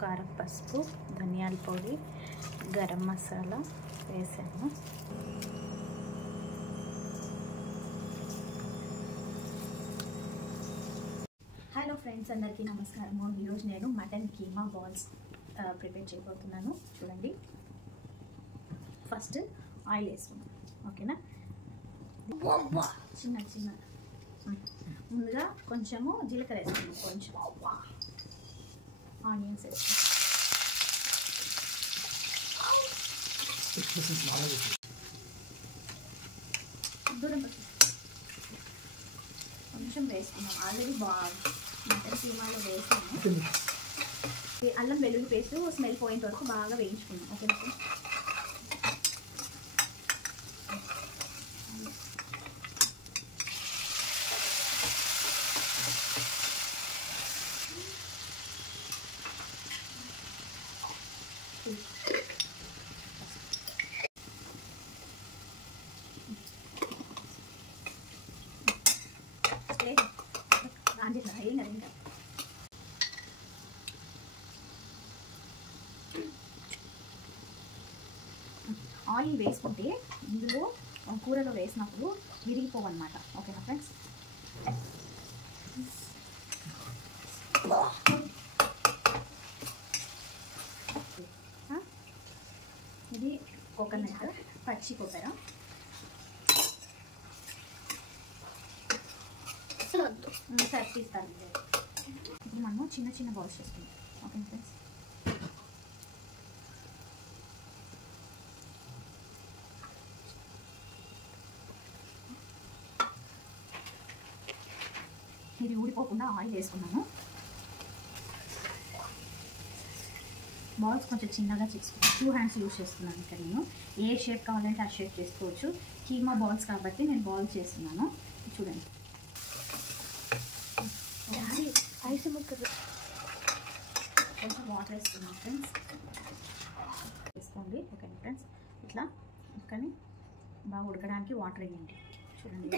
కారం, పసుపు, ధనియాల పొడి, గరం మసాలా వేసాను. హలో ఫ్రెండ్స్, అందరికీ నమస్కారము. ఈరోజు నేను మటన్ కీమా బాల్స్ ప్రిపేర్ చేయబోతున్నాను. చూడండి, ఫస్ట్ ఆయిల్ వేసుకున్నాను. ఓకేనా, చిన్న ముందుగా కొంచెము జీలకర్ర వేసుకున్నాను, కొంచెం ఆనియన్స్ వేసుకున్నాను, కొంచెం వేసుకున్నాం. ఆల్రెడీ మటన్ కీమాలో వేసాము. అల్లం వెల్లుల్లి పేస్ట్ స్మెల్ పోయేంత వరకు బాగా వేయించుకున్నాం. ఓకే, ఆయిల్ వేసుకుంటే ఇందులో కూరలో వేసినప్పుడు విరిగిపోవన్నమాట. ఓకేనా ఫ్రెండ్స్, ఇది కోకోనట్, పచ్చి కొబ్బరి. సరే తీస్తాను. ఇప్పుడు మనము చిన్న బాల్స్ చేసుకుంటాం. ఓకే ఫ్రెండ్స్, ఇది ఊడిపోకుండా ఆయిల్ వేసుకున్నాను. బాల్స్ కొంచెం చిన్నగా చేసుకున్నాను. 2 హ్యాండ్స్ యూజ్ చేస్తున్నాను. ఇక్కడ నేను ఏ షేప్ కావాలంటే ఆ షేప్ చేసుకోవచ్చు. కీమా బాల్స్ కాబట్టి నేను బాల్స్ చేస్తున్నాను. చూడండి, కొంచెం వాటర్ వేస్తున్నాను ఫ్రెండ్స్. వేసుకోండి. ఓకే ఫ్రెండ్స్, ఇట్లా కానీ బాగా ఉడకడానికి వాటర్ వేయండి. చూడండి,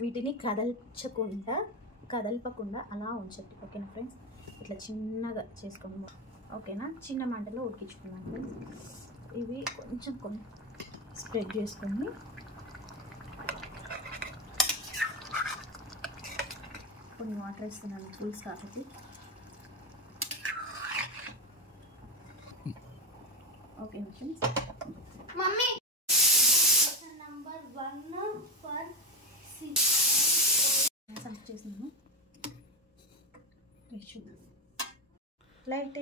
వీటిని కదల్పకుండా అలా ఉంచండి. ఓకేనా ఫ్రెండ్స్, ఇట్లా చిన్నగా చేసుకోండి. ఓకేనా, చిన్న మంటలో ఉడికించుకున్నాను ఫ్రెండ్స్. ఇవి కొంచెం స్ప్రెడ్ చేసుకొని కొన్ని వాటర్ వేస్తున్నాను, పులుసు కాబట్టి. ఓకేనా ఫ్రెండ్స్, మమ్మీ సర్వ్ చేసినాను. లైట్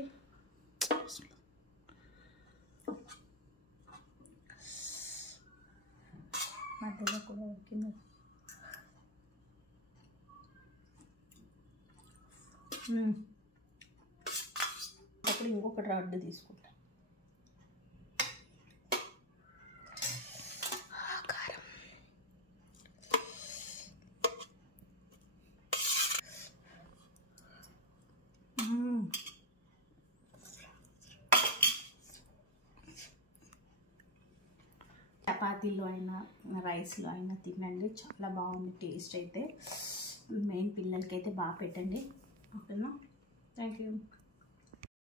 మధ్యలో కూడా ఉడికింది. అప్పుడు ఇంకొకటి రాడ్ తీసుకుంటా. చపాతీలో అయినా రైస్లో అయినా తినండి, చాలా బాగుంది టేస్ట్ అయితే. మెయిన్ పిల్లలకి అయితే బాగా పెట్టండి. ఓకేనా, థ్యాంక్ యూ.